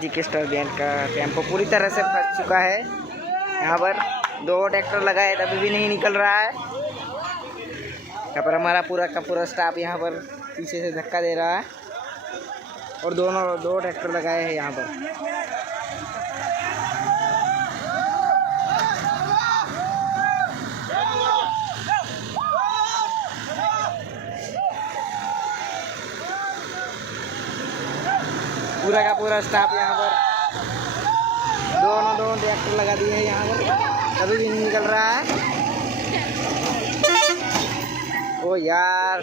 जी के star bank का tempo पूरी तरह से फंस चुका है। यहाँ पर 2 ट्रैक्टर लगाए तभी भी नहीं निकल रहा है। यहाँ पर हमारा पूरा का पूरा स्टाफ यहाँ पर पीछे से धक्का दे रहा है और 2 ट्रैक्टर लगाए हैं यहाँ पर। पूरा का पूरा स्टाफ यहाँ पर दोनों ट्रैक्टर लगा दिए हैं यहाँ पर, कभी भी नहीं निकल रहा है। ओ यार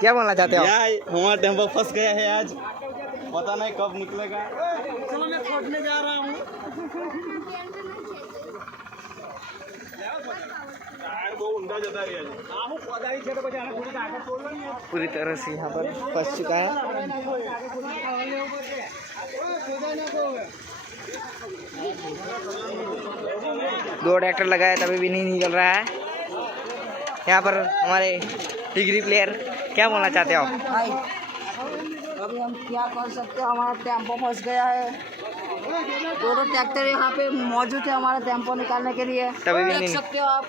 क्या बोलना चाहते हो? हमारा टेम्पो फंस गया है आज, पता नहीं कब निकलेगा। चलो मैं खोजने जा रहा हूँ। पूरी तरह से यहाँ पर फंस चुका है। दो ट्रैक्टर लगाए तभी भी नहीं निकल रहा है। यहाँ पर हमारे डिग्री प्लेयर क्या बोलना चाहते हो? भाई अभी हम क्या कर सकते हो, हमारा टेम्पो फंस गया है। 2 ट्रैक्टर यहाँ पे मौजूद है हमारा टेम्पो निकालने के लिए, तभी भी देख नहीं सकते हो आप।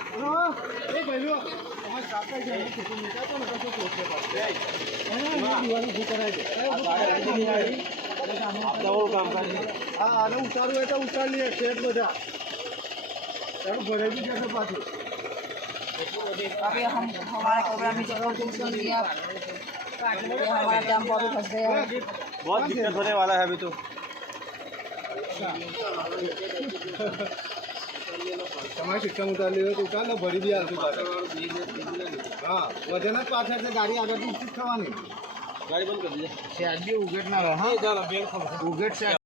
उतार लिए खेत बजा अभी हम हमारे प्रोग्राम में सुन लिया, हमारा टेम्पो अभी फंस गया है। बहुत दिक्कत होने वाला है अभी तो। समाज सिस्टम उतार लियो तो उतार लो, बड़ी भी आती बात है। हाँ वजन पाछड़ से गाड़ी आगे तो उचित थवा नहीं, गाड़ी बंद कर दीजिए। से आदमी उगट ना रहा। हाँ उगट से